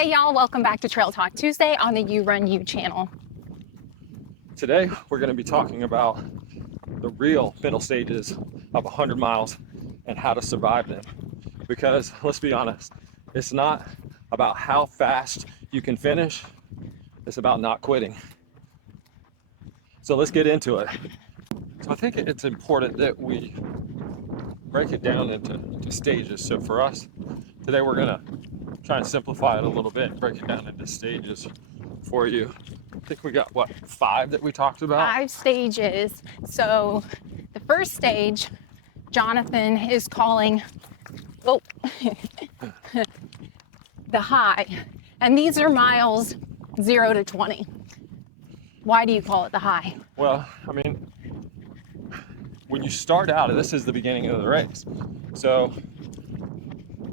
Hey y'all, welcome back to Trail Talk Tuesday on the You Run You channel. Today, we're going to be talking about the real middle stages of 100 miles and how to survive them. Because let's be honest, it's not about how fast you can finish, it's about not quitting. So let's get into it. So I think it's important that we break it down into stages. So for us, today we're going to try and simplify it a little bit and break it down into stages for you. I think we got, 5 that we talked about? 5 stages. So the first stage, Jonathan is calling the high. And these are miles 0 to 20. Why do you call it the high? Well, I mean, when you start out, this is the beginning of the race. So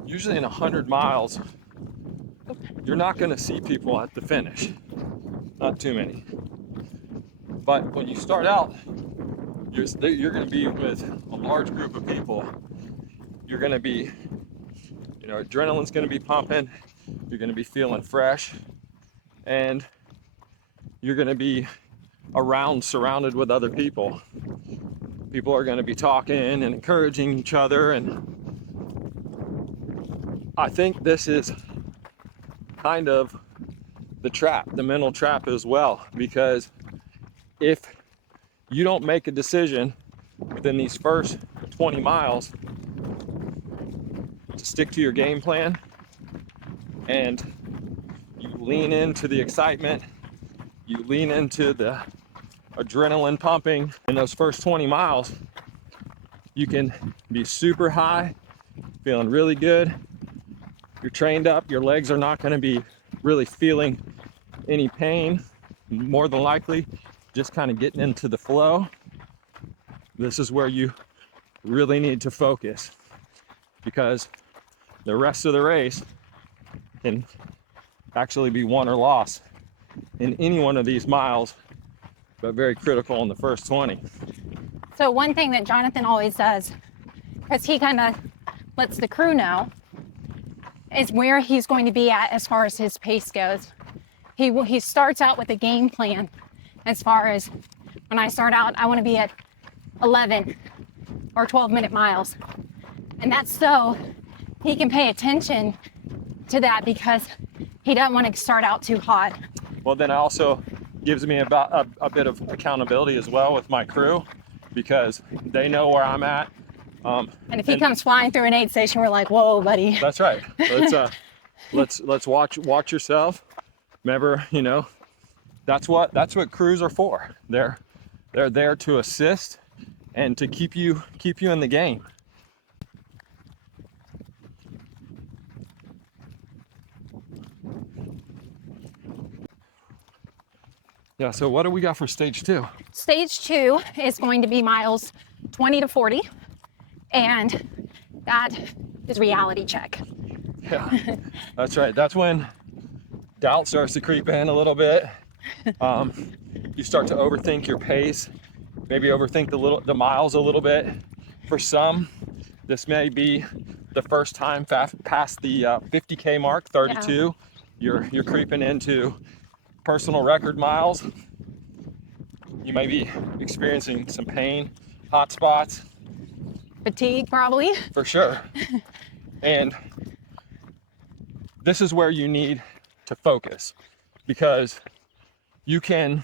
usually in 100 miles, you're not going to see people at the finish. Not too many. But when you start out, you're going to be with a large group of people. You're going to be, adrenaline's going to be pumping. You're going to be feeling fresh. And you're going to be surrounded with other people. People are going to be talking and encouraging each other. And I think this is kind of the mental trap as well, because if you don't make a decision within these first 20 miles to stick to your game plan and you lean into the excitement, you lean into the adrenaline pumping in those first 20 miles, you can be super high, feeling really good. You're trained up, your legs are not going to be really feeling any pain, more than likely just kind of getting into the flow. This is where you really need to focus, because the rest of the race can actually be won or lost in any one of these miles, but very critical in the first 20. So one thing that Jonathan always does, because he kind of lets the crew know, is where he's going to be at as far as his pace goes. He starts out with a game plan as far as, when I start out, I want to be at 11 or 12-minute miles. And that's so he can pay attention to that, because he doesn't want to start out too hot. Well, then it also gives me about a bit of accountability as well with my crew, because they know where I'm at. And if he comes flying through an aid station, we're like, whoa, buddy. That's right. Let's watch yourself. Remember, that's what crews are for. They're there to assist and to keep you in the game. Yeah, so what do we got for stage 2? Stage 2 is going to be miles 20 to 40. And that is reality check. Yeah, that's right. That's when doubt starts to creep in a little bit. You start to overthink your pace, maybe overthink the miles a little bit. For some, this may be the first time past the 50K mark, 32. Yeah. You're creeping into personal record miles. You may be experiencing some pain, hot spots. Fatigue, probably. For sure. And this is where you need to focus, because you can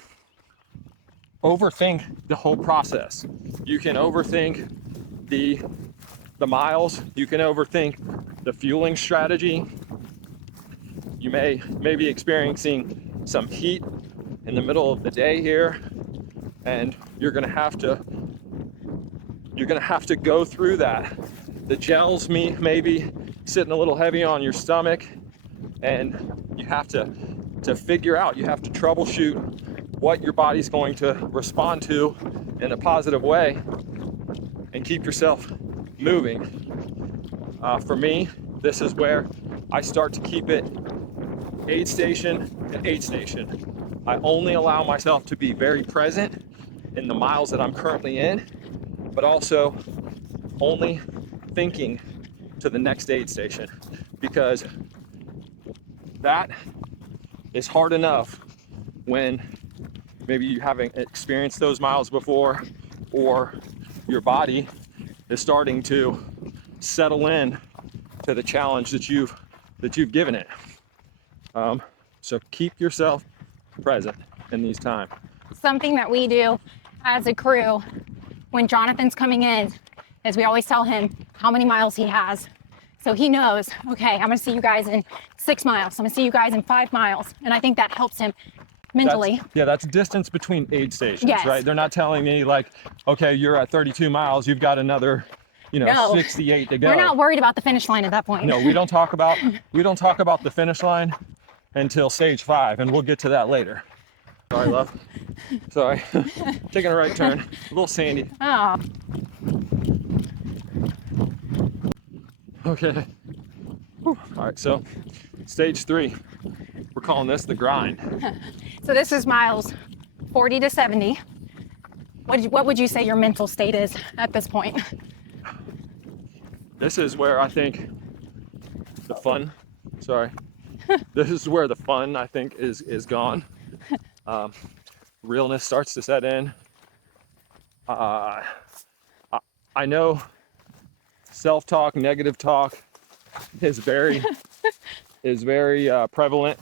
overthink the whole process. You can overthink the miles. You can overthink the fueling strategy. You may be experiencing some heat in the middle of the day here, and you're gonna have to go through that. The gels may be sitting a little heavy on your stomach, and you have to figure out, you have to troubleshoot what your body's going to respond to in a positive way and keep yourself moving. For me, this is where I start to keep it aid station to aid station. I only allow myself to be very present in the miles that I'm currently in, but also only thinking to the next aid station, because that is hard enough when maybe you haven't experienced those miles before, or your body is starting to settle in to the challenge that you've given it. So keep yourself present in these times. Something that we do as a crew when Jonathan's coming in is we always tell him how many miles he has. So he knows, okay, I'm gonna see you guys in 6 miles. I'm gonna see you guys in 5 miles. And I think that helps him mentally. That's distance between aid stations, Yes. right? They're not telling me like, okay, you're at 32 miles, you've got another, No. 68 to go. We're not worried about the finish line at that point. No, we don't talk about the finish line until stage 5, and we'll get to that later. Sorry, love. Sorry. Taking a right turn. A little sandy. Oh, Okay. Whew. All right, so stage 3. We're calling this the grind. so this is miles 40 to 70. What would you say your mental state is at this point? This is where I think the fun, this is where the fun, I think, is gone. Realness starts to set in. I know self-talk, negative talk is very prevalent.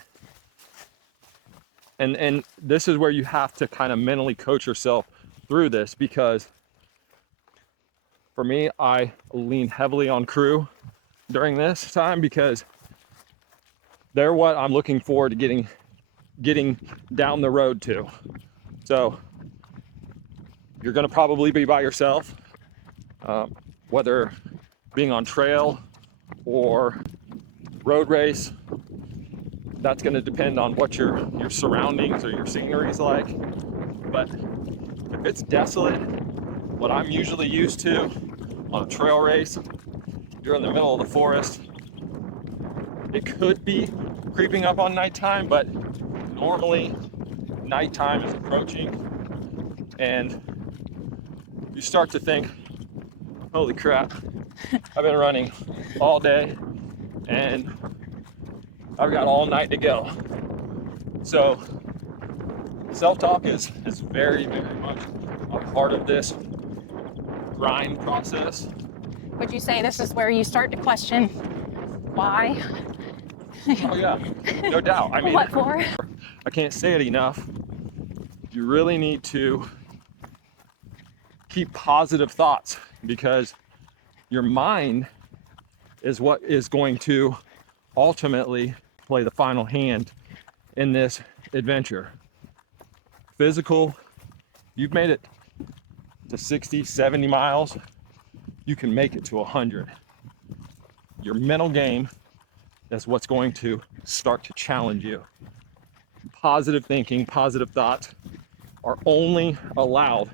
And this is where you have to kind of mentally coach yourself through this, because for me, I lean heavily on crew during this time, because they're what I'm looking forward to getting down the road to. So you're going to probably be by yourself, whether being on trail or road race. That's going to depend on what your surroundings or your scenery is like. But if it's desolate, what I'm usually used to on a trail race, you're in the middle of the forest. It could be creeping up on nighttime, but normally nighttime is approaching, and you start to think, holy crap, I've been running all day and I've got all night to go. So self-talk is very, very much a part of this grind process. Would you say this is where you start to question why? Oh yeah, no doubt. I mean, What for? I can't say it enough. You really need to keep positive thoughts, because your mind is what is going to ultimately play the final hand in this adventure. Physical, you've made it to 60, 70 miles, you can make it to 100. Your mental game is what's going to start to challenge you. Positive thinking, positive thoughts are only allowed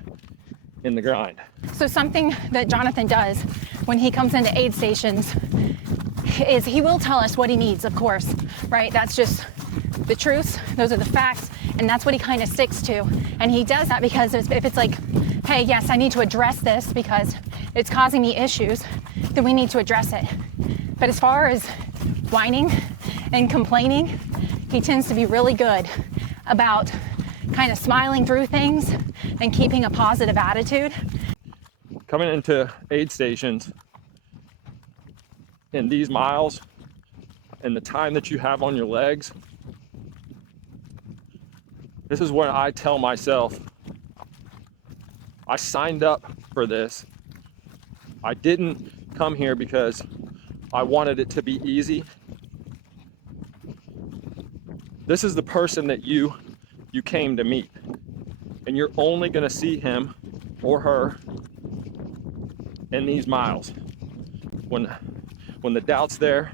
in the grind. So something that Jonathan does when he comes into aid stations is he will tell us what he needs, of course, right? That's just the truth. Those are the facts. And that's what he kind of sticks to. And he does that because if it's like, hey, yes, I need to address this because it's causing me issues, then we need to address it. But as far as whining and complaining, he tends to be really good about kind of smiling through things and keeping a positive attitude. Coming into aid stations in these miles and the time that you have on your legs, this is when I tell myself, I signed up for this. I didn't come here because I wanted it to be easy. This is the person that you came to meet, and you're only going to see him or her in these miles. When the doubt's there,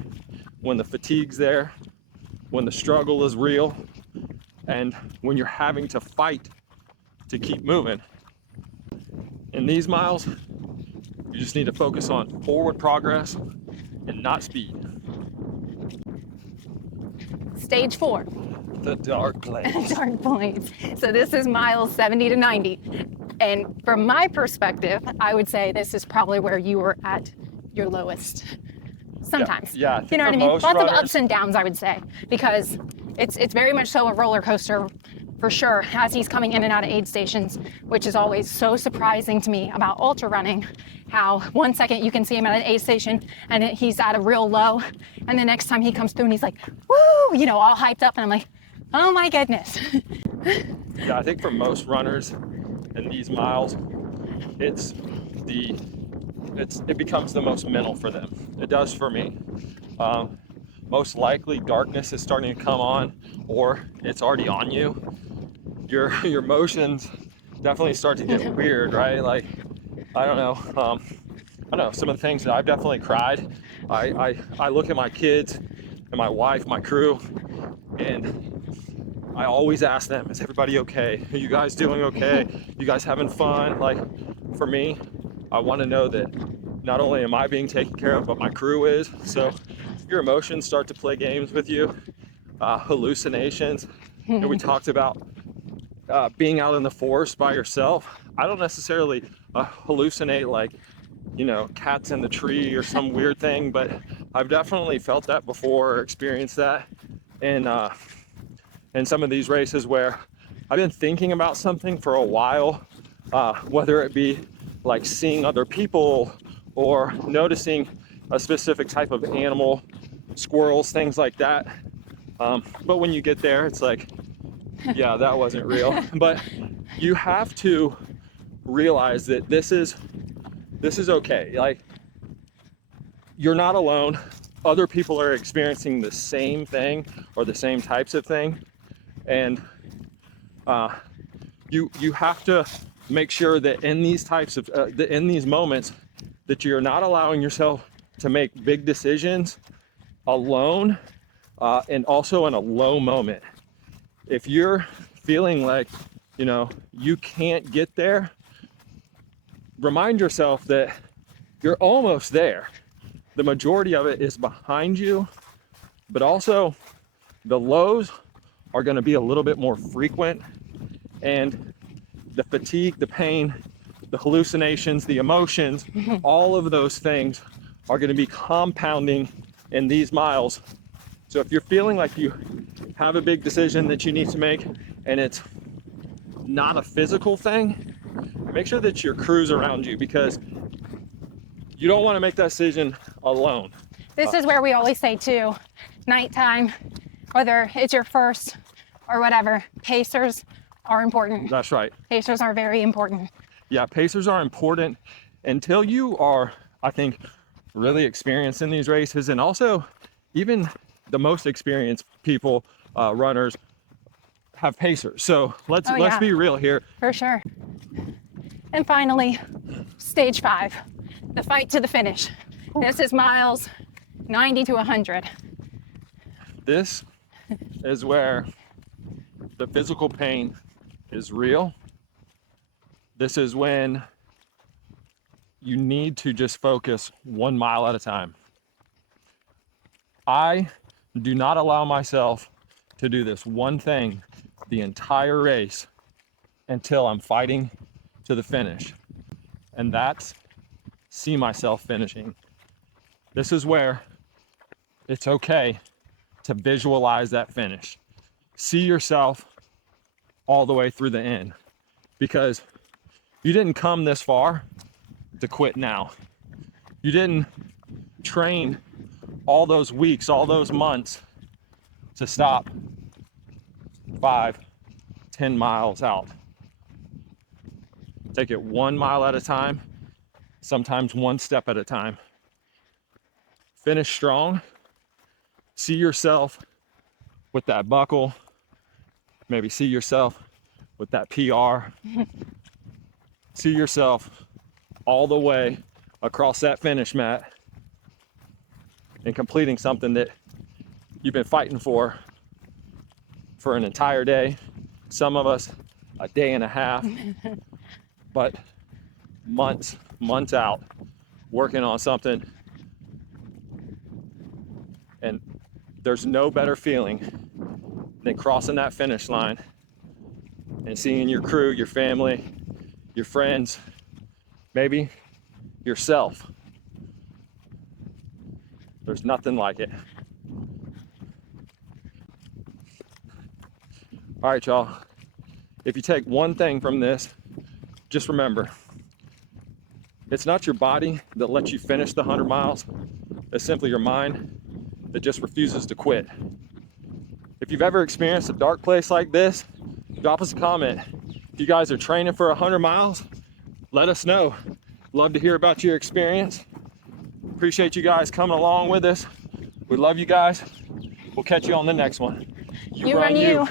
when the fatigue's there, when the struggle is real, and when you're having to fight to keep moving. In these miles, you just need to focus on forward progress and not speed. Stage 4. The dark place. Dark place. So this is miles 70 to 90. And from my perspective, I would say this is probably where you were at your lowest. sometimes. Yeah, I You think know for what I mean? most Lots of runners, ups and downs, I would say, because it's very much so a roller coaster for sure as he's coming in and out of aid stations, which is always so surprising to me about ultra running, how 1 second you can see him at an aid station and he's at a real low, and the next time he comes through and he's like, woo, you know, all hyped up, and I'm like, oh my goodness. yeah, I think for most runners in these miles, it becomes the most mental for them. It does for me. Most likely darkness is starting to come on, or it's already on you. Your emotions definitely start to get weird, right? Like, I don't know. I don't know, some of the things that I've definitely cried. I look at my kids and my wife, my crew, and I always ask them, is everybody okay? Are you guys doing okay? You guys having fun? Like, for me, I want to know that not only am I being taken care of, but my crew is. So your emotions start to play games with you. Hallucinations. And we talked about being out in the forest by yourself. I don't necessarily hallucinate like, you know, cats in the tree or some weird thing, but I've definitely felt that before or experienced that in some of these races where I've been thinking about something for a while, whether it be like seeing other people or noticing a specific type of animal, squirrels, things like that. But when you get there, it's like, yeah, that wasn't real. But you have to realize that this is okay. Like, you're not alone. Other people are experiencing the same thing or the same types of thing, and you have to make sure that in these types of in these moments that you're not allowing yourself to make big decisions alone, and also in a low moment. If you're feeling like, you know, you can't get there, remind yourself that you're almost there. The majority of it is behind you, but also the lows are going to be a little bit more frequent, and the fatigue, the pain, the hallucinations, the emotions, all of those things are going to be compounding in these miles. So if you're feeling like you have a big decision that you need to make and it's not a physical thing, make sure that your crew's around you, because you don't want to make that decision alone. This is where we always say too, nighttime, whether it's your first or whatever, pacers are important. That's right. Pacers are very important. Yeah, pacers are important until you are, I think, really experienced in these races. And also, even the most experienced people, runners, have pacers. So let's be real here. For sure. And finally, stage 5, the fight to the finish. This is miles 90 to 100. This is where the physical pain is real. This is when you need to just focus 1 mile at a time. I do not allow myself to do this one thing the entire race until I'm fighting to the finish. And that's see myself finishing. This is where it's okay to visualize that finish. See yourself all the way through the end, because you didn't come this far to quit now. You didn't train all those weeks, all those months to stop 5, 10 miles out. Take it 1 mile at a time, sometimes one step at a time. Finish strong. See yourself with that buckle. Maybe see yourself with that PR. See yourself all the way across that finish mat and completing something that you've been fighting for an entire day. Some of us a day and a half, but months out working on something. And there's no better feeling than crossing that finish line and seeing your crew, your family, your friends, maybe yourself There's nothing like it. All right, y'all. If you take one thing from this, just remember, it's not your body that lets you finish the 100 miles. It's simply your mind that just refuses to quit. If you've ever experienced a dark place like this, drop us a comment. If you guys are training for 100 miles, let us know. Love to hear about your experience. Appreciate you guys coming along with us. We love you guys. We'll catch you on the next one. You run you.